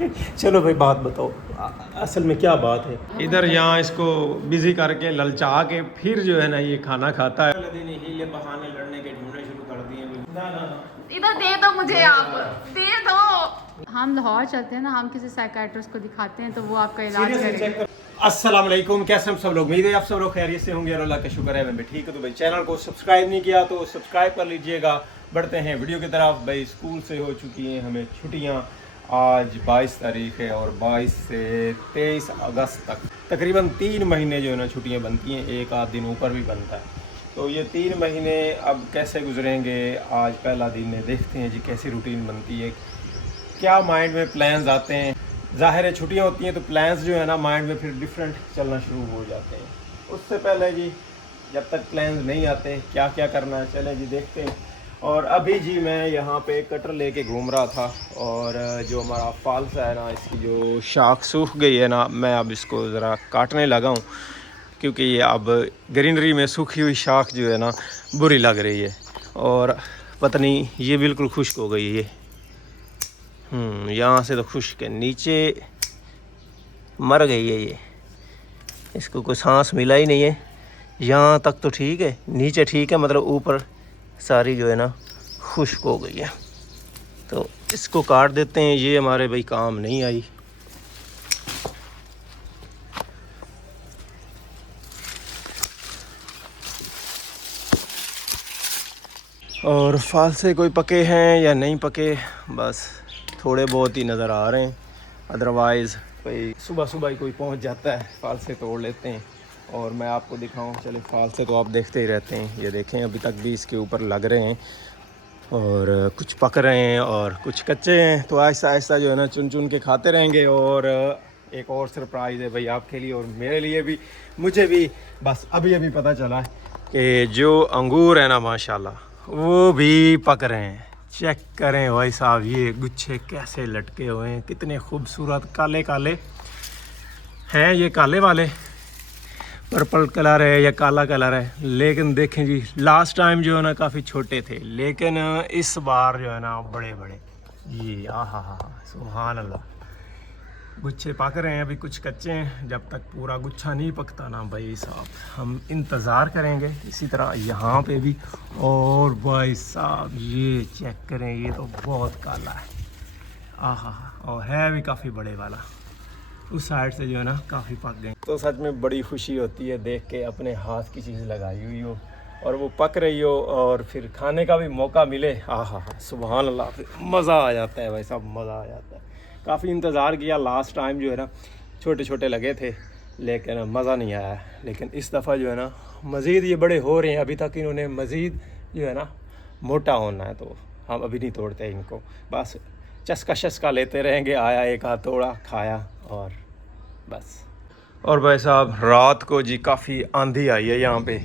चलो भाई बात बताओ, असल में क्या बात है? इधर यहाँ इसको बिजी करके ललचा के फिर जो है ना ये खाना खाता है। दिन हीले बहाने लड़ने के ढूंढने शुरू कर दिए। इधर दे दो मुझे, आप दे दो। हम लाहौर चलते हैं ना, हम किसी साइकियाट्रिस्ट को दिखाते हैं तो वो आपका इलाज करेगा। अस्सलाम वालेकुम, कैसे हम सब लोग? उम्मीद है आप सब लोग खैरियत से होंगे और अल्लाह का शुक्र है मैं भी ठीक हूँ। तो भाई चैनल को सब्सक्राइब नहीं किया तो सब्सक्राइब कर लीजिएगा। बढ़ते हैं वीडियो की तरफ। भाई स्कूल से हो चुकी हैं हमें छुट्टियाँ। आज 22 तारीख है और 22 से 23 अगस्त तक तकरीबन 3 महीने जो है ना छुट्टियाँ बनती हैं, एक आध दिन ऊपर भी बनता है। तो ये 3 महीने अब कैसे गुजरेंगे? आज पहला दिन है, देखते हैं जी कैसी रूटीन बनती है, क्या माइंड में प्लान्स आते हैं। ज़ाहिर है छुट्टियाँ होती हैं तो प्लान्स जो है ना माइंड में फिर डिफरेंट चलना शुरू हो जाते हैं। उससे पहले जी जब तक प्लान्स नहीं आते क्या क्या करना है, चलें जी देखते हैं। और अभी जी मैं यहाँ पे कटर लेके घूम रहा था और जो हमारा फालसा है ना, इसकी जो शाख सूख गई है ना, मैं अब इसको ज़रा काटने लगा हूँ क्योंकि ये अब ग्रीनरी में सूखी हुई शाख जो है ना बुरी लग रही है। और पता नहीं ये बिल्कुल खुश्क हो गई है ये। यहाँ से तो खुश्क है, नीचे मर गई है ये, इसको कोई सांस मिला ही नहीं है। यहाँ तक तो ठीक है, नीचे ठीक है, मतलब ऊपर सारी जो है ना खुश्क हो गई है। तो इसको काट देते हैं, ये हमारे भाई काम नहीं आई। और फालसे कोई पके हैं या नहीं पके, बस थोड़े बहुत ही नज़र आ रहे हैं। अदरवाइज़ भाई सुबह सुबह ही कोई पहुंच जाता है, फालसे तोड़ लेते हैं। और मैं आपको दिखाऊं, चले फालसे तो आप देखते ही रहते हैं, ये देखें अभी तक भी इसके ऊपर लग रहे हैं और कुछ पक रहे हैं और कुछ कच्चे हैं। तो आहिस्ता आहिस्ता जो है ना चुन चुन के खाते रहेंगे। और एक और सरप्राइज़ है भाई आपके लिए और मेरे लिए भी, मुझे भी बस अभी अभी पता चला है कि जो अंगूर है ना माशाल्लाह वो भी पक रहे हैं। चेक करें भाई साहब, ये गुच्छे कैसे लटके हुए हैं, कितने खूबसूरत काले काले हैं। ये काले वाले पर्पल कलर है या काला कलर है, लेकिन देखें जी लास्ट टाइम जो है ना काफ़ी छोटे थे, लेकिन इस बार जो है ना बड़े बड़े। ये आहा हा सुभान अल्लाह, गुच्छे पक रहे हैं, अभी कुछ कच्चे हैं। जब तक पूरा गुच्छा नहीं पकता ना भाई साहब हम इंतज़ार करेंगे। इसी तरह यहाँ पे भी। और भाई साहब ये चेक करें, ये तो बहुत काला है, आहा, और है भी काफ़ी बड़े वाला। उस साइड से जो है ना काफ़ी पक गए। तो सच में बड़ी खुशी होती है देख के अपने हाथ की चीज़ लगाई हुई हो और वो पक रही हो और फिर खाने का भी मौका मिले। आहा सुभान अल्लाह, मज़ा आ जाता है भाई साहब, मज़ा आ जाता है। काफ़ी इंतज़ार किया, लास्ट टाइम जो है ना छोटे छोटे लगे थे लेकिन मज़ा नहीं आया। लेकिन इस दफ़ा जो है ना मज़ीद ये बड़े हो रहे हैं, अभी तक इन्होंने मज़ीद जो है ना मोटा होना है, तो हम अभी नहीं तोड़ते इनको, बस चस्का शस्का लेते रहेंगे। आया एक हाथ तोड़ा, खाया और बस। और भाई साहब रात को जी काफ़ी आंधी आई है यहाँ पे,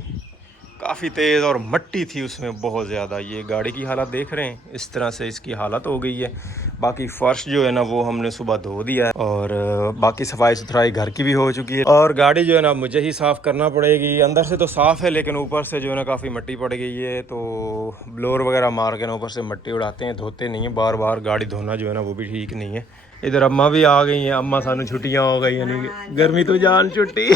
काफ़ी तेज़, और मट्टी थी उसमें बहुत ज़्यादा। ये गाड़ी की हालत देख रहे हैं, इस तरह से इसकी हालत हो गई है। बाकी फ़र्श जो है ना वो हमने सुबह धो दिया है और बाकी सफाई सुथराई घर की भी हो चुकी है। और गाड़ी जो है ना मुझे ही साफ़ करना पड़ेगी। अंदर से तो साफ़ है लेकिन ऊपर से जो है ना काफ़ी मट्टी पड़ गई है, तो ब्लोर वगैरह मार के ना ऊपर से मट्टी उड़ाते हैं, धोते नहीं है बार बार। गाड़ी धोना जो है ना वो भी ठीक नहीं है। इधर अम्मा भी आ गई हैं, अम्मा सानू छुट्टियाँ हो गई, यानी गर्मी तो जान छुट्टी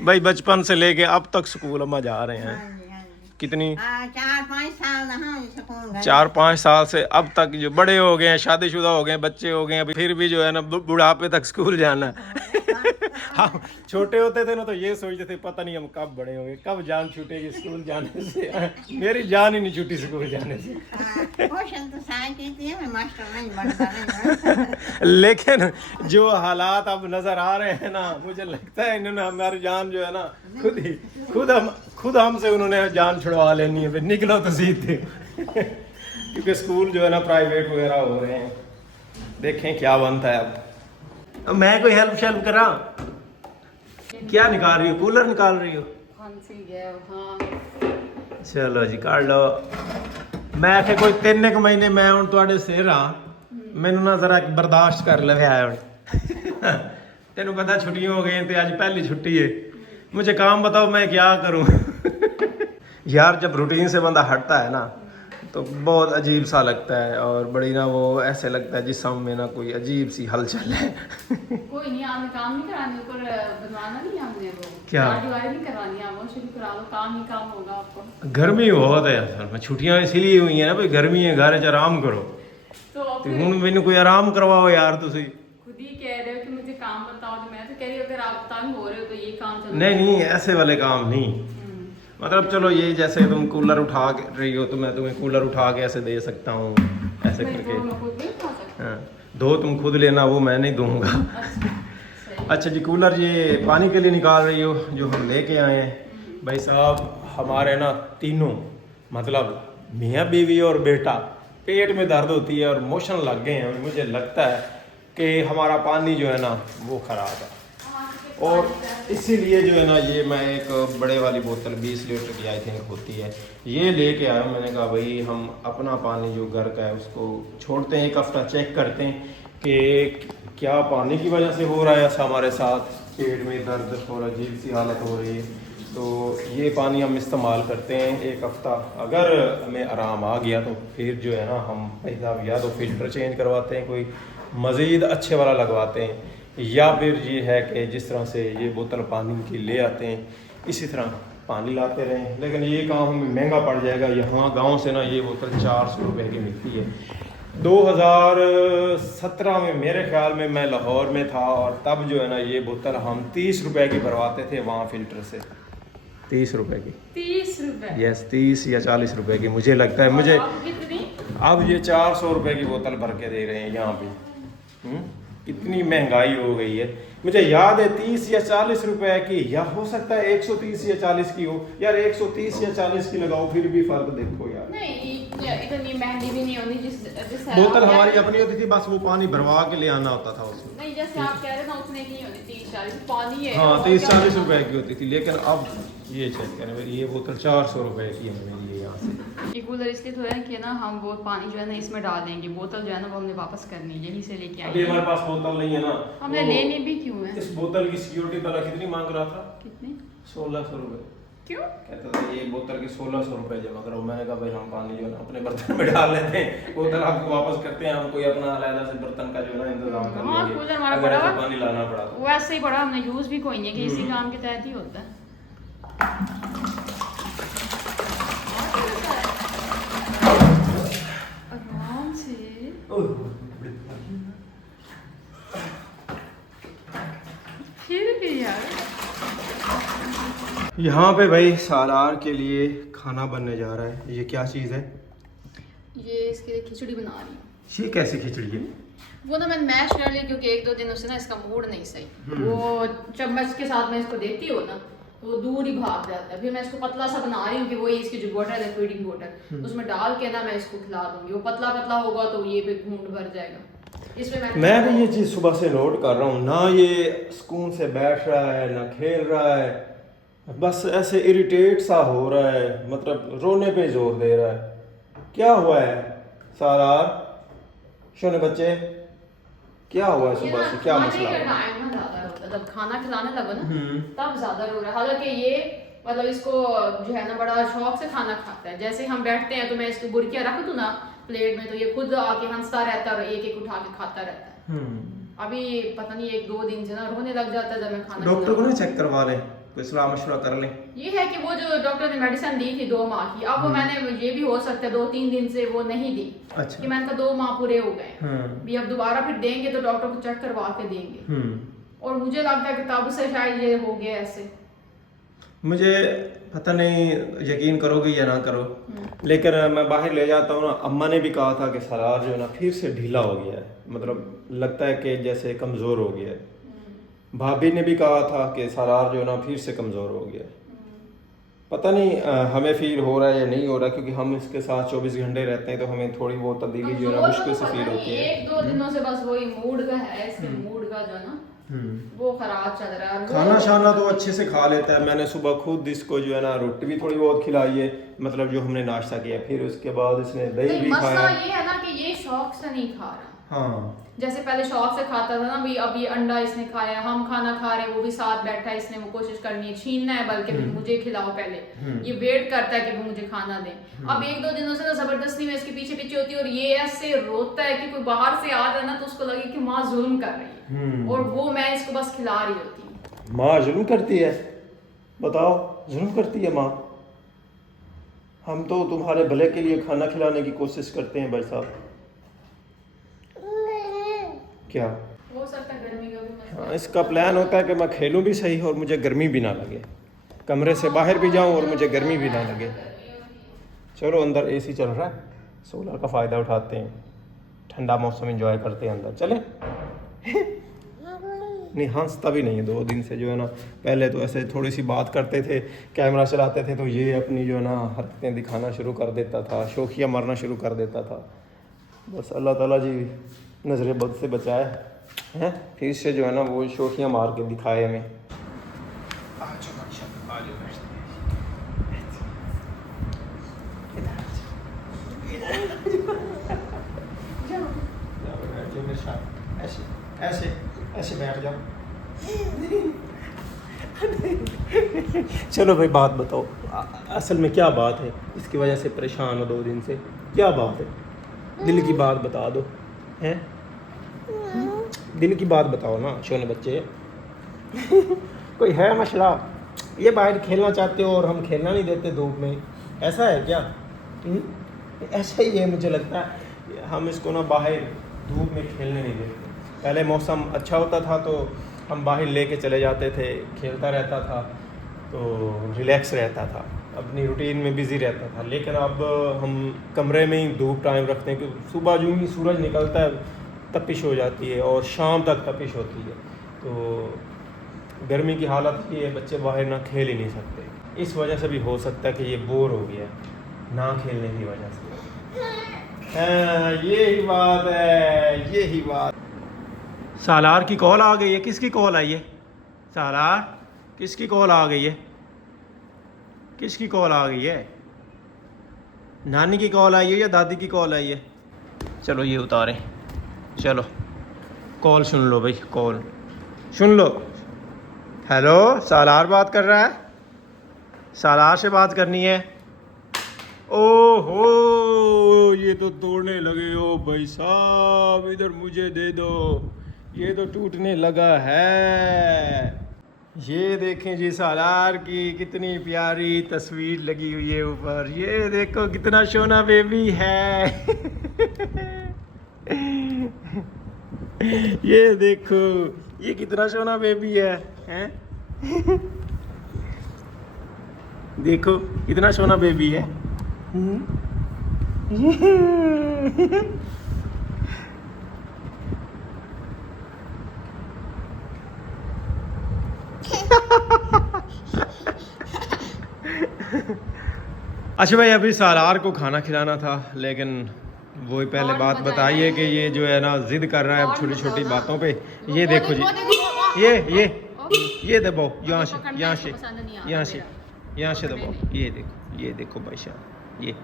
भाई बचपन से लेके अब तक स्कूल अम्मा जा रहे हैं। कितनी 4-5 साल से अब तक जो बड़े हो गए हैं, शादीशुदा हो गए हैं, बच्चे हो गए हैं, अभी फिर भी जो है ना बुढ़ापे तक स्कूल जाना है। हम छोटे होते थे ना तो ये सोचते थे पता नहीं हम कब बड़े होंगे, कब जान छूटेगी स्कूल जाने से। मेरी जान ही नहीं छूटी स्कूल जाने से। लेकिन जो हालात अब नजर आ रहे हैं ना, मुझे लगता है इन्होंने हमारी जान जो है ना खुद हमसे उन्होंने जान छुड़वा लेनी है। निकलो तो सीधे क्योंकि स्कूल जो है ना प्राइवेट वगैरह हो रहे हैं, देखें क्या बनता है। अब मैं कोई हेल्प शेल्प करा? क्या निकाल रही हो? कूलर निकाल रही हो? चलो जी काट लो। मैं आखे कोई 3 महीने मैं हूँ थोड़े से रहा, मैनू ना जरा बर्दाश्त कर ले आया। तेनू पता छुट्टियां हो गई, आज पहली छुट्टी है, मुझे काम बताओ मैं क्या करूँ। यार जब रूटीन से बंदा हटता है ना तो बहुत अजीब सा लगता है और बड़ी ना वो ऐसे लगता है जिसम में ना कोई अजीब सी हलचल है। कोई नहीं, आपने काम नहीं कराने ऊपर बनवाना नहीं, हमने वो क्या? दीवारें नहीं करवानी, आप वो शुरू करा लो, काम ही काम होगा आपको। गर्मी बहुत है असल में, छुट्टियां इसीलिए हुई है ना भाई, गर्मी है, घर च आराम करो। तो तो हुण मैंने कोई आराम करवाओ यार तुसी। खुद ही कह रहे हो कि मुझे काम बताओ, तो मैं तो कह रही हूँ अगर आप तंग हो रहे हो तो ये काम चलो। नहीं ऐसे वाले काम नहीं, मतलब चलो ये जैसे तुम कूलर उठा के रही हो तो मैं तुम्हें कूलर उठा के ऐसे दे सकता हूँ, ऐसे करके। हाँ, दो तुम खुद लेना, वो मैं नहीं दूंगा। अच्छा जी, कूलर ये पानी के लिए निकाल रही हो जो हम लेके आए हैं। भाई साहब हमारे ना तीनों, मतलब मियाँ बीवी और बेटा, पेट में दर्द होती है और मोशन लग गए हैं। मुझे लगता है कि हमारा पानी जो है ना वो ख़राब है, और इसीलिए जो है ना ये मैं एक बड़े वाली बोतल 20 लीटर की आई थिंक होती है ये लेके आया हूँ। मैंने कहा भाई हम अपना पानी जो घर का है उसको छोड़ते हैं, एक हफ्ता चेक करते हैं कि क्या पानी की वजह से हो रहा है ऐसा हमारे साथ, पेट में दर्द और अजीब सी हालत हो रही है। तो ये पानी हम इस्तेमाल करते हैं एक हफ्ता, अगर हमें आराम आ गया तो फिर जो है ना हम पैसा या तो फिल्टर चेंज करवाते हैं, कोई मज़ीद अच्छे वाला लगवाते हैं, या फिर ये है कि जिस तरह से ये बोतल पानी की ले आते हैं इसी तरह पानी लाते रहें। लेकिन ये काम हमें महंगा पड़ जाएगा। यहाँ गांव से ना ये बोतल 400 रुपये की मिलती है। 2017 में मेरे ख्याल में मैं लाहौर में था और तब जो है ना ये बोतल हम 30 रुपये की भरवाते थे वहाँ फ़िल्टर से, 30 रुपये की। 30 रुपये? यस, 30 या 40 रुपये की मुझे लगता है। मुझे अब ये 400 रुपये की बोतल भर के दे रहे हैं यहाँ पे। कितनी महंगाई हो गई है। मुझे याद है 30 या 40 रुपए की, या हो सकता है 130 या 40 की हो। यार 130 या 40 की लगाओ फिर भी फर्क देखो यार। नहीं इतनी महंगी भी नहीं होनी जिस बोतल हमारी अपनी होती थी, बस वो पानी भरवा के ले आना होता था उसमें। नहीं जैसे आप कह रहे ना उतने की होती 30-40 पानी है। हाँ 30-40 रुपए की होती थी, लेकिन अब ये चेक करें भाई ये बोतल 400 रुपए की हमें ये यहाँ से। ये कूलर इसलिए तो है कि ना हम वो पानी जो है ना इसमें डाल देंगे, बोतल जो है ना वो हमने वापस करनी है, यहीं से लेके आए। अभी हमारे पास बोतल नहीं है ना, हमने लेनी भी क्यों है? इस बोतल की सिक्योरिटी वाला कितनी मांग रहा था? कितनी? 1600 रुपए। क्यों? कहता था ये बोतल की 1600 रुपए जमा करो। मैंने कहा भाई हम पानी जो है ना अपने बर्तन में डाल लेते हैं, बोतल आपको वापस करते हैं, हम कोई अपना अलग से बर्तन का जो है ना इंतजाम कर हाँ, लेंगे कूलर हमारा अगर बड़ा ऐसे हुआ। पानी लाना पड़ा तो। वैसे ही बड़ा हमने यूज भी कोई नहीं है कि इसी काम के तहत ही होता है। आराम से। फिर भी यार यहाँ पे भाई सालार के लिए खाना बनने जा रहा है। ये क्या चीज़ है? ये इसके लिए खिचड़ी बना रही हूँ। ये कैसे खिचड़ी है? वो ना मैंने मैश कर ली क्योंकि 1-2 दिनों से ना इसका मूड नहीं सही। वो चम्मच के साथ मैं इसको देती हूँ ना तो वो दूर ही भाग जाता है। फिर मैं इसको पतला सा बना रही हूँ कि वही इसकी जो बोतल है फीडिंग बोतल उसमें डाल के ना मैं इसको खिला दूंगी। वो पतला पतला होगा तो ये पे घूंट भर जाएगा। इसमें मैं भी ये चीज़ सुबह से नोट कर रहा हूँ, ना ये सुकून से बैठ रहा है ना खेल रहा है, बस ऐसे इरिटेट सा हो रहा है, मतलब रोने पे जोर दे रहा है। क्या हुआ है सालार? शोने बच्चे क्या हुआ है सुबह से, क्या मसला है? जब खाना खिलाने लगो ना तब ज्यादा रो रहा है। हालांकि ये मतलब इसको जो है ना बड़ा शौक से खाना खाता है। जैसे हम बैठते हैं तो मैं इसको बुरकिया रख दूं ना प्लेट में तो ये खुद आके हंसता रहता है और एक एक उठा के खाता रहता है। अभी पता नहीं 1-2 दिन से ना रोने लग जाता है जब मैं खाना। डॉक्टर को नहीं चेक करवा लें, कोई सलाह मशवरा कर लें? ये है कि वो जो डॉक्टर ने मेडिसिन दी थी 2 माह की, अब वो मैंने ये भी हो सकता है 2-3 दिन से वो नहीं दी। अच्छा। कि मैंने कहा 2 माह पूरे हो गए भी अब दोबारा फिर देंगे तो डॉक्टर को चेक करवा के देंगे। और मुझे लगता है कि तब से शायद ये हो गया ऐसे। मुझे पता नहीं यकीन करोगे या ना करो, लेकिन मैं बाहर ले जाता हूँ ना, अम्मा ने भी कहा था कि सालार जो है ना फिर से ढीला हो गया है, मतलब लगता है कि जैसे कमज़ोर हो गया है। भाभी ने भी कहा था कि सालार जो है ना फिर से कमज़ोर हो गया है। पता नहीं हमें फील हो रहा है या नहीं हो रहा, क्योंकि हम इसके साथ 24 घंटे रहते हैं तो हमें थोड़ी बहुत तब्दीली जो है ना मुश्किल से फील होती है। 1-2 दिनों से बस वही मूड का है, इसके मूड का जो है ना वो खराब चल रहा है। खाना शाना तो अच्छे से खा लेता है। मैंने सुबह खुद इसको जो है ना रोटी भी थोड़ी बहुत खिलाई है, मतलब जो हमने नाश्ता किया, फिर उसके बाद इसने दही भी खाया। मसला ये है ना कि ये शौक से नहीं खा रहा। हाँ जैसे पहले शौक से खाता था ना भाई, अब ये अंडा इसने खाया, हम खाना खा रहे हैं, वो भी साथ बैठा है, इसने वो कोशिश करनी है, छीनना है, बल्कि मुझे खिलाओ पहले, ये वेट करता है कि वो मुझे खाना दे। अब 1-2 दिनों से ना जबरदस्ती में इसके पीछे पीछे होती है, और ये ऐसे रोता है कि कोई बाहर से आ जाए ना तो उसको लगे कि माँ जुल्म कर रही है, और वो मैं इसको बस खिला रही होती हूँ। माँ जुल्म करती है? बताओ, जुल्म करती है माँ? हम तो तुम्हारे भले के लिए खाना खिलाने की कोशिश करते हैं भाई साहब। क्या हो सकता है गर्मी का भी मसला। हाँ, इसका प्लान होता है कि मैं खेलूं भी सही और मुझे गर्मी भी ना लगे, कमरे से बाहर भी जाऊं और मुझे गर्मी भी ना लगे। चलो अंदर एसी चल रहा है, सोलर का फ़ायदा उठाते हैं, ठंडा मौसम एंजॉय करते हैं, अंदर चले। नहीं हंसता भी नहीं है 2 दिन से जो है ना। पहले तो ऐसे थोड़ी सी बात करते थे, कैमरा चलाते थे तो ये अपनी जो है ना हरकतें दिखाना शुरू कर देता था, शोखियाँ मारना शुरू कर देता था। बस अल्लाह ताला जी नज़र बद से बचाए हैं, फिर से जो है ना वो शोखियाँ मार के दिखाए हमें। ऐसे ऐसे ऐसे बैठ जाओ। चलो भाई बात बताओ, असल में क्या बात है, इसकी वजह से परेशान हो 2 दिन से, क्या बात है? दिल की बात बता दो, हैं? दिल की बात बताओ ना शोने बच्चे। कोई है मसला? ये बाहर खेलना चाहते हो और हम खेलना नहीं देते धूप में, ऐसा है क्या? ऐसा ही है मुझे लगता है, हम इसको ना बाहर धूप में खेलने नहीं देते। पहले मौसम अच्छा होता था तो हम बाहर लेके चले जाते थे, खेलता रहता था तो रिलैक्स रहता था, अपनी रूटीन में बिज़ी रहता था। लेकिन अब हम कमरे में ही धूप टाइम रखते हैं कि सुबह जो ही सूरज निकलता है तपिश हो जाती है और शाम तक तपिश होती है, तो गर्मी की हालत ये है, बच्चे बाहर ना खेल ही नहीं सकते। इस वजह से भी हो सकता है कि ये बोर हो गया ना खेलने की वजह से। हाँ यही बात है, यही बात। सालार की कॉल आ गई है, किसकी कॉल आई है? सालार किसकी कॉल आ गई है? किसकी कॉल आ गई है? नानी की कॉल आई है या दादी की कॉल आई है? चलो ये उतारें, चलो कॉल सुन लो भाई, कॉल सुन लो। हेलो, सालार बात कर रहा है, सालार से बात करनी है। ओहो ये तो तोड़ने लगे हो भाई साहब, इधर मुझे दे दो, ये तो टूटने लगा है। ये देखें जी सालार की कितनी प्यारी तस्वीर लगी हुई है ऊपर, ये देखो कितना सोना बेबी है। ये देखो ये कितना सोना बेबी है, हैं? देखो कितना सोना बेबी है। अच्छा भाई अभी सालार को खाना खिलाना था, लेकिन वही पहले बात बताइए कि ये जो है ना जिद कर रहा है अब छोटी छोटी बातों पे। ये देखो जी, ये दबाओ यहाँ से, यहाँ से, यहाँ से, यहाँ से दबाओ, ये देखो भाई साहब, ये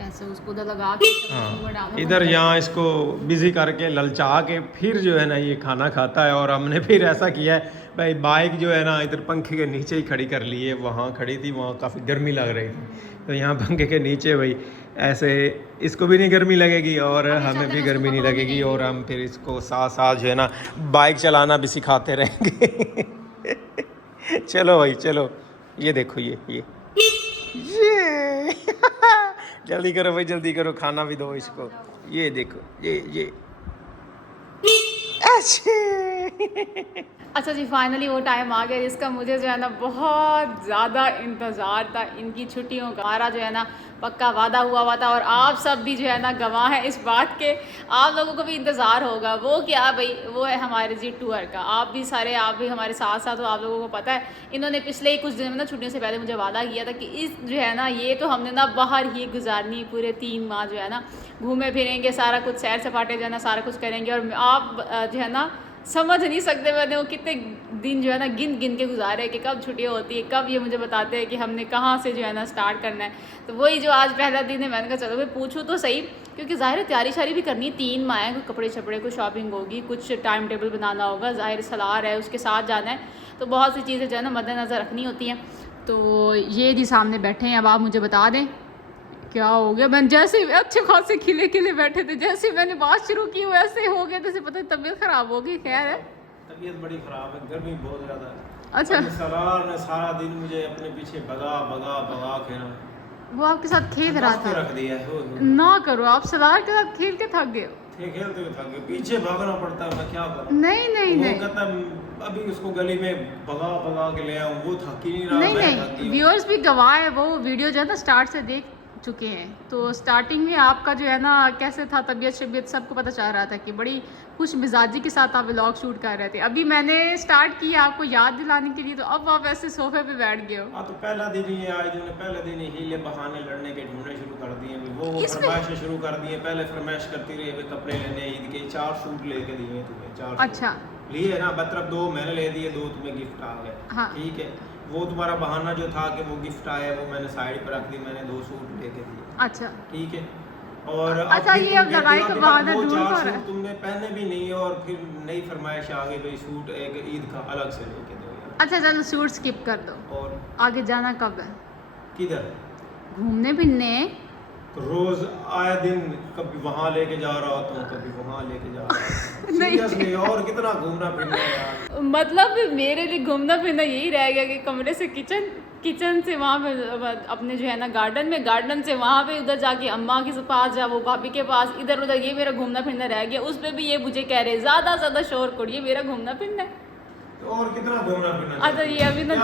ऐसे उसको उधर लगा के हाँ इधर यहाँ इसको बिजी करके ललचा के फिर जो है ना ये खाना खाता है। और हमने फिर ऐसा किया है भाई, बाइक जो है ना इधर पंखे के नीचे ही खड़ी कर ली है, वहाँ खड़ी थी, वहाँ काफ़ी गर्मी लग रही थी, तो यहाँ पंखे के नीचे भाई ऐसे इसको भी नहीं गर्मी लगेगी और हमें भी गर्मी नहीं लगेगी, और हम फिर इसको साथ साथ जो है ना बाइक चलाना भी सिखाते रहेंगे। चलो भाई चलो, ये देखो ये जल्दी करो भाई जल्दी करो, खाना भी दो इसको। ये देखो ये अच्छा जी, फाइनली वो टाइम आ गया जिसका मुझे जो है ना बहुत ज़्यादा इंतज़ार था। इनकी छुट्टियों का हमारा जो है ना पक्का वादा हुआ था, और आप सब भी जो है ना गवाह हैं इस बात के, आप लोगों को भी इंतज़ार होगा। वो क्या भाई, वो है हमारे जी टूर का। आप भी सारे, आप भी हमारे साथ साथ हो, आप लोगों को पता है इन्होंने पिछले ही कुछ दिनों में ना छुट्टियों से पहले मुझे वादा किया था कि इस जो है ना ये तो हमने ना बाहर ही गुजारनी, पूरे 3 माह जो है ना घूमे फिरेंगे, सारा कुछ सैर सपाटे जो है ना सारा कुछ करेंगे। और आप जो है ना समझ नहीं सकते मैंने वो कितने दिन जो है ना गिन गिन के गुजारे कि कब छुट्टियाँ होती है, कब ये मुझे बताते हैं कि हमने कहाँ से जो है ना स्टार्ट करना है। तो वही जो आज पहला दिन है, मैंने कहा चलो भाई पूछूँ तो सही। क्योंकि ज़ाहिर है तैयारी शारी भी करनी है, 3 माह है, कोई कपड़े छपड़े कोई शॉपिंग होगी, कुछ टाइम टेबल बनाना होगा, ज़ाहिर सलार है उसके साथ जाना है, तो बहुत सी चीज़ें जो है ना मद्देनज़र रखनी होती हैं। तो ये जी सामने बैठे हैं, अब आप मुझे बता दें क्या हो गया। मैं जैसे अच्छे खासे खिले खिले बैठे थे, जैसे मैंने बात शुरू की वैसे हो गया, जैसे पता तबीयत ख़राब हो गई। खैर है, तबीयत बड़ी ख़राब है, गर्मी बहुत ज़्यादा है। अच्छा सलार ने सारा दिन मुझे अपने पीछे भगा भगा भगा के ना वो आपके साथ खेल रहा था, रख दिया है। ना करो आप, सलार के साथ खेल के थक गए हो। खेलते हुए थक गए, पीछे भागना पड़ता है, मैं क्या करूं। नहीं नहीं वो नहीं कहता अभी उसको गली में भगा भगा के ले आऊं, वो थक ही नहीं रहा, नहीं मैं थक नहीं, गई। व्यूअर्स भी गवाह है, वो वीडियो जो है ना स्टार्ट से देख चुके हैं। तो स्टार्टिंग में आपका जो है ना कैसे था, तबीयत शबीयत सबको पता चल रहा था कि बड़ी खुश मिजाजी के साथ आप व्लॉग शूट कर रहे थे। अभी मैंने स्टार्ट किया आपको याद दिलाने के लिए, तो अब आप ऐसे सोफे पे बैठ गए हो। हाँ, तो पहला दिन ही आज उन्होंने पहले दिन ही हीले बहाने लड़ने के ढूंढने शुरू कर दिए, वो फरमाइशें शुरू कर दी है। पहले फरमाइश करती रही है कपड़े लेने, ईद के 4 सूट लेके दिए तुम्हें, 4 अच्छा लिए ना, मतलब 2 मैंने ले दिए, 2 तुम्हें गिफ्ट आ गए। हाँ। ठीक है, वो तुम्हारा बहाना जो था कि वो गिफ्ट आया, वो मैंने साइड पर रख दी, मैंने 2 सूट लेके दिए। अच्छा ठीक है, और अच्छा, फिर ये तुम अब लड़ाई कहती का हो, बहाना वो ढूंढ 4 रहा है। सूट तुमने पहने भी नहीं, और फिर नई फरमाइश आ गई भाई सूट एक ईद का अलग से लेके दो यार। अच्छा चलो सूट स्किप कर दो, और आगे जाना कब है? किधर? घूमने फिरने। तो रोज आए दिन कभी वहां लेके जा रहा होता हूँ, कभी वहां लेके जा रहा हूँ। नहीं। Seriously, और कितना घूमना फिरना है यार। मतलब मेरे लिए घूमना फिरना यही रह गया कि कमरे से किचन, किचन से वहाँ पे अपने जो है ना गार्डन में, गार्डन से वहाँ पे उधर जाके अम्मा के पास जा, वो भाभी के पास, इधर उधर, ये मेरा घूमना फिरना रह गया। उस पर भी ये मुझे कह रहे ज़्यादा ज़्यादा शोर करिए, मेरा घूमना फिरना है। तो और कितना घूमना फिरना। अच्छा ये अभी ना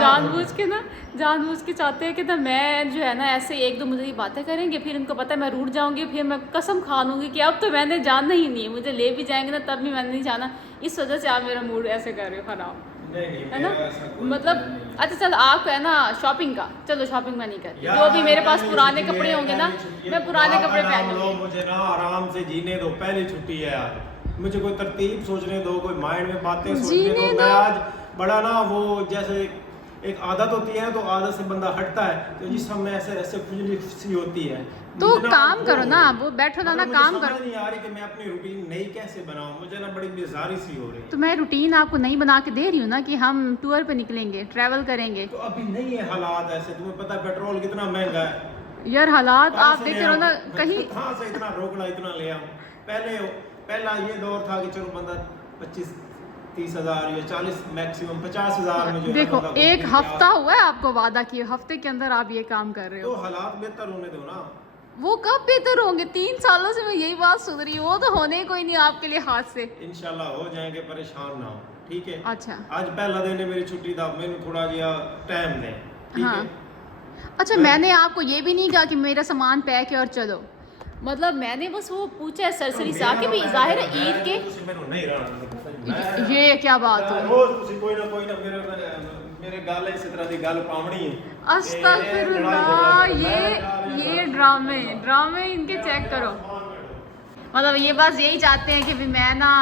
जानबूझ के चाहते हैं कि ना मैं जो है ना ऐसे 1-2 मुझे ये बातें करेंगे, फिर इनको पता है मैं रूठ जाऊंगी, फिर मैं कसम खा लूँगी कि अब तो मैंने जानना ही नहीं है, मुझे ले भी जाएंगे ना तब भी मैंने नहीं जाना। इस वजह से आप मेरा मूड ऐसे कर रहे हो खराब, नहीं, है ना। मेरा ऐसा कोई मतलब plan नहीं है। अच्छा चल आप है ना शॉपिंग का, चलो शॉपिंग मैं नहीं करती, यार, जो भी मेरे पास पहली पुराने छुट्टी कपड़े है, होंगे ना पहली छुट्टी है, मैं पुराने खुदा कपड़े का नाम पहन लो, लूँगी। मुझे ना आराम से जीने दो, पहली छुट्टी है यार, मुझे कोई तरतीब सोचने दो, कोई माइंड में बातें सोचने जीने दो। दो। मैं आज बड़ा ना वो जैसे एक आदत होती है ना, तो आदत से बंदा हटता है, तो जिस में ऐसे ऐसे खुजली सी होती है। तो मुझे ना काम वो करो हो ना, गई। वो बैठो ना, मतलब मुझे काम समझ करो। नहीं आ रही कि मैं अपनी रूटीन नई कैसे बनाऊं, मुझे ना बड़ी बेजारी सी हो रही है। तो मैं रूटीन आपको नहीं बना के दे रही हूँ ना कि हम टूर पे निकलेंगे, ट्रैवल करेंगे। तो अभी नहीं है हालात ऐसे, तुम्हें पता है पेट्रोल कितना महंगा है। यार हालात कहाँ आप से देख ले रहे हो ना आऊं? कहीं। कहाँ से इतना रोकड़ा इतना ले आऊं? पहला ये दौर था कि चलो बंदा 25-30 हज़ार या 40 मैक्सिमम 50 हज़ार में जो है देखो बंदा एक घूमने हफ्ता गया। हुआ है आपको वादा किए, हफ्ते के अंदर आप ये काम कर रहे तो हो। हालात बेहतर होने दो ना। वो कब बेहतर होंगे? 3 सालों से मैं यही बात सुन रही हूँ, वो तो होने ही कोई नहीं आपके लिए हाथ से। इंशाल्लाह हो जाएंगे, परेशान ना हो, ठीक है। अच्छा आज पहला दिन है मेरी छुट्टी था, मैंने थोड़ा जिया टाइम दें, ठीक हाँ। है। अच्छा मैंने आपको ये भी नहीं कहा कि मेरा सामान पैक है और चलो, मतलब मैंने बस वो पूछा है सरसरी सा कि भी जाहिर है ईद के नहीं रहना ये क्या बात हुई। रोज तुसी कोई ना मेरे गाल इस तरह दी गल पावनी है। अस्तगफिरुल्लाह, ये ड्रामे इनके चेक करो। मतलब ये बस यही चाहते हैं कि भी मैं ना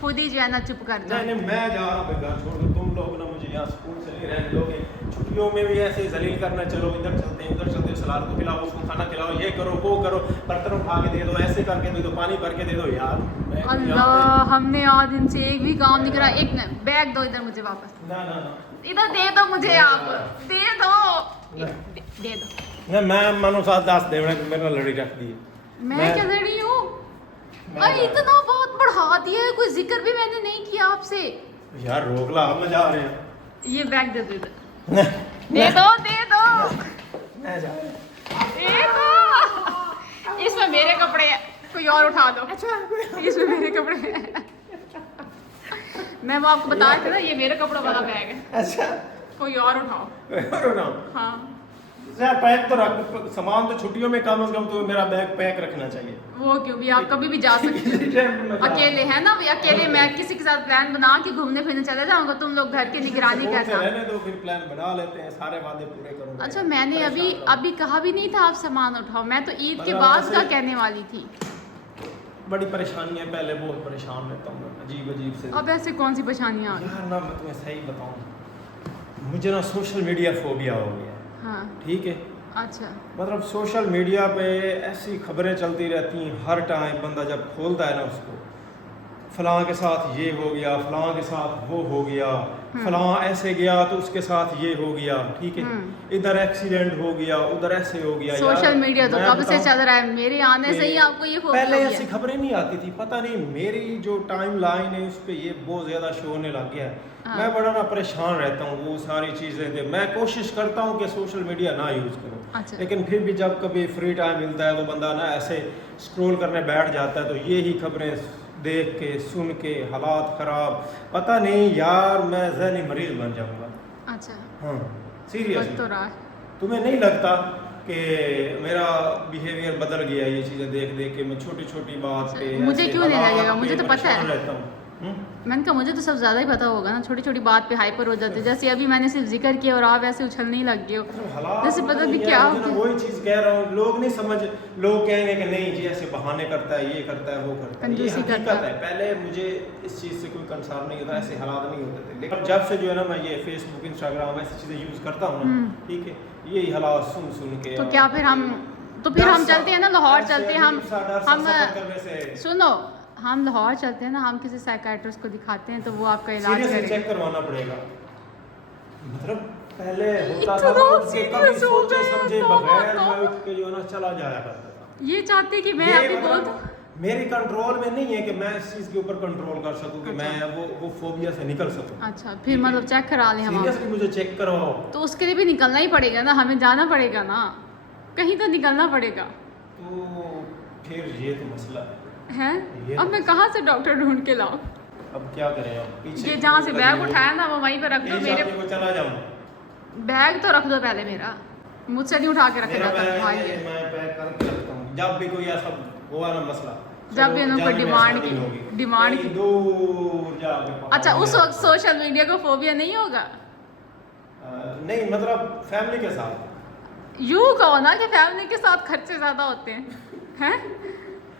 खुद ही जो है ना चुप कर जाऊं। नहीं मैं जा रहा हूँ घर छोड़ दो, तुम लोग ना मुझे यहाँ सुकून से नहीं रहने दोगे। छुट्टियों में भी ऐसे जलील करना, चलो इधर चलते हैं उधर चलते हैं, सलाद को खिलाओ, उसको खाना खिलाओ, ये करो वो करो, बर्तन उठा के दे दो, ऐसे करके दे दो, पानी भर के दे दो यार। अल्लाह, हमने आज इनसे एक भी काम नहीं करा। एक बैग दो इधर मुझे वापस, ना इधर दे दो मुझे, आप दे दो, दे दो। मैं मनो साथ 10 देवने मेरे ਨਾਲ लड़ी रख दी। मैं क्या लड़ी हूँ? अरे इतना बहुत बढ़ा दिया है, कोई जिक्र भी मैंने नहीं किया आपसे। यार रोक ला, हम जा रहे हैं। ये बैग दे दो इधर, दे दो मैं जा रहा हूं। दे दो। इसमें मेरे कपड़े हैं, कोई और उठा दो। अच्छा इसमें मेरे कपड़े हैं। मैं वो आपको बता रही थी ना, ये मेरे कपड़ों वाला बैग है। अच्छा कोई और उठाओ। हाँ यार पैक तो रख, सामान तो छुट्टियों में कम से कम तो मेरा बैग पैक रखना चाहिए। वो क्यों भी, आप कभी भी जा सकते हो। अकेले है ना, अकेले मैं किसी के साथ प्लान बना के घूमने फिरने चले जाऊंगा, तुम लोग घर की निगरानी करना। रहने दो, फिर प्लान बना लेते हैं, सारे वादे पूरे करूंगा। अच्छा मैंने अभी कहा भी नहीं था आप सामान उठाओ, मैं तो ईद के बाद का कहने वाली थी। बड़ी परेशानी है, पहले बहुत परेशान रहता हूँ, अजीब से। अब ऐसे कौन सी परेशानियाँ आ गई? यार ना मैं तुम्हें सही बताऊँ, मुझे ना सोशल मीडिया फोबिया हो गया। हाँ ठीक है, अच्छा मतलब सोशल मीडिया पे ऐसी खबरें चलती रहती हैं हर टाइम, बंदा जब खोलता है ना उसको, फलां के साथ ये हो गया, फलां के साथ वो हो गया, फलां ऐसे गया तो उसके साथ ये हो गया, ठीक है, इधर एक्सीडेंट हो गया, उधर ऐसे हो गया। सोशल मीडिया तो मैं कब से बताऊं चल रहा है, मेरे आने से ही आपको ये फोबिया पहले हो गया ऐसी है। खबरें नहीं आती थी, पता नहीं मेरी जो टाइम लाइन है उस पर ये बहुत ज़्यादा शो होने लग गया है। मैं बड़ा ना परेशान रहता हूँ वो सारी चीज़ें दे। मैं कोशिश करता हूँ कि सोशल मीडिया ना यूज़ करूँ, अच्छा। लेकिन फिर भी जब कभी फ्री टाइम मिलता है तो बंदा ना ऐसे स्क्रॉल करने बैठ जाता है, तो ये ही खबरें देख के सुन के हालात ख़राब, पता नहीं यार मैं ज़हनी मरीज़ बन जाऊँगा। अच्छा हाँ लग सीरियसली। तो रहा है। तुम्हें नहीं लगता कि मेरा बिहेवियर बदल गया ये चीज़ें देख देख के? मैं छोटी छोटी बात पे मुझे ऐसे क्यों नहीं हालात लगेगा, पे मुझे तो पता परेशान है। रहता हूँ। मैंने कहा मुझे तो सब ज़्यादा ही पता होगा ना, छोटी छोटी बात पे हाइपर हो जाते हैं। जैसे अभी मैंने सिर्फ जिक्र किया और आप ऐसे उछलने ही लग गए हो, हालात जैसे पता नहीं है, क्या मुझे ना वही चीज़ कह रहा हूँ, लोग नहीं समझ, लोग कहेंगे कि नहीं जी ऐसे बहाने करता है, ये करता है, वो करता है, ये कंजूसी हकीकत करता है। पहले मुझे इस चीज़ से कोई कंसर्न नहीं होता, ऐसे हालात नहीं होते थे, लेकिन जब से जो है ना मैं ये फेसबुक इंस्टाग्राम ऐसी चीज़ें यूज़ करता हूँ ना, ठीक है, यही हालात सुन सुन के तो क्या फिर हम चलते हैं ना लाहौर, चलते हैं हम करने से सुनो, हम लाहौर चलते हैं ना, हम किसी साइकियाट्रिस्ट को दिखाते हैं तो वो आपका इलाज सीरियसली करेगा। चेक करवाना पड़ेगा। मतलब पहले होता इतना था ना कि कभी serious हो सोचे गए, समझे तौबा, बगैर तौबा। मैं उठ के जो है ना चला जाया करता था। ये चाहते कि मैं ये अभी मतलब बहुत मेरी कंट्रोल में नहीं है कि मैं इस चीज़ के ऊपर कंट्रोल कर सकूं कि अच्छा। मैं वो फोबिया से निकल सकूं। अच्छा फिर मतलब चेक करा लें हम आप। सीरियसली मुझे चेक करवाओ। तो उसके लिए भी निकलना ही पड़ेगा ना, हमें जाना पड़ेगा ना, कहीं तो निकलना पड़ेगा तो फिर ये तो मसला है। है। ये अब मैं कहाँ से डॉक्टर ढूंढ के लाऊं? अब क्या करें? अब पीछे ये जहाँ से लगी बैग हुई- उठाया ना वो वहीं पर रख दो। यही मेरे चाहते हो चला जाऊं। बैग तो रख दो पहले, मेरा मुझसे नहीं उठा के रखा मेरा जाता बैग भाई है, ये। मैं पैक करके रखता हूं जब भी कोई ऐसा हुआ ना मसला, जब भी उन्होंने कोई जाने में डिमांड आसानी की- होगी। डिमांड कहीं की। दूर जाके अच्छा उस वक्त सोशल मीडिया को फोबिया नहीं होगा? नहीं मतलब फैमिली के साथ। यूं कहो ना कि फैमिली के साथ खर्चे ज़्यादा होते हैं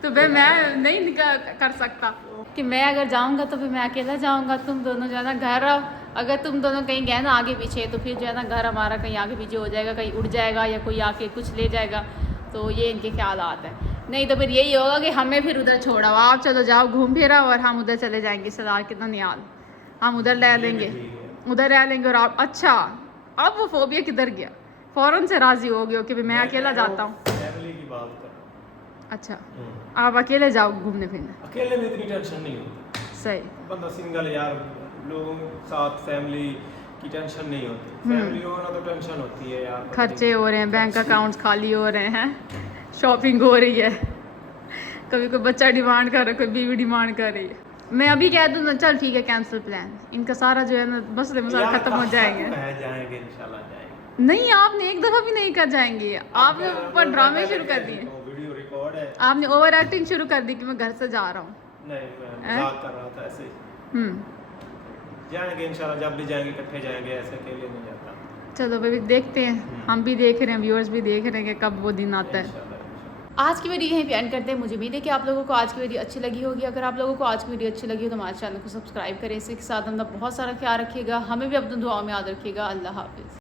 तो मैं नहीं कर सकता कि मैं अगर जाऊंगा तो फिर मैं अकेला जाऊंगा, तुम दोनों जो है ना घर, अगर तुम दोनों कहीं गए ना आगे पीछे तो फिर जो है ना घर हमारा कहीं आगे पीछे हो जाएगा, कहीं उड़ जाएगा या कोई आके कुछ ले जाएगा, तो ये इनके ख्यालात हैं। नहीं तो फिर यही होगा कि हमें फिर उधर छोड़ा, आप चलो जाओ घूम फिरा और हम उधर चले जाएंगे सलार के ननियाल, हम उधर रह लेंगे, उधर रह लेंगे और आप अच्छा अब वो फोबिया किधर गया? फ़ौरन से राज़ी हो गए हो कि मैं अकेला जाता हूँ। फैमिली की बात कर। अच्छा आप अकेले जाओ घूमने फिरने? अकेले में इतनी टेंशन नहीं होती। सही। बंदा सिंगल यार, लोगों के साथ फैमिली की टेंशन नहीं होती। फैमिली हो ना तो टेंशन होती है यार, खर्चे हो रहे हैं, बैंक अकाउंट्स खाली हो रहे हैं, शॉपिंग हो रही है, कभी कोई बच्चा डिमांड कर रहा है, कोई बीवी डिमांड कर रही है। मैं अभी कह दूँ ना चल ठीक है कैंसिल प्लान, इनका सारा जो है ना मसले मसाले खत्म हो जाएंगे। जाएंगे इंशाल्लाह जाएंगे। नहीं आपने एक दफ़ा भी नहीं कर जाएंगे, आपने ऊपर ड्रामे शुरू कर दिए, वीडियो रिकॉर्ड है। आपने ओवर एक्टिंग शुरू कर दी कि मैं घर से जा रहा हूँ। नहीं मैं मजाक कर रहा था ऐसे ही। जाएंगे इंशाल्लाह, जब भी जाएंगे इकट्ठे जाएंगे, ऐसे अकेले नहीं जाता। चलो भाई देखते हैं, हम भी देख रहे हैं, व्यूअर्स भी देख रहे हैं कि कब वो दिन आता है। इंशाल्लाह। आज की वीडियो यहीं पे एंड करते हैं। मुझे उम्मीद है कि आप लोगों को आज की वीडियो अच्छी लगी होगी। अगर आप लोगों को आज की वीडियो अच्छी लगी हो तो हमारे चैनल को सब्सक्राइब करें। इसी के साथ अपना बहुत सारा ख्याल रखिएगा, हमें भी अपनी दुआओं में याद रखिएगा। अल्लाह हाफिज़।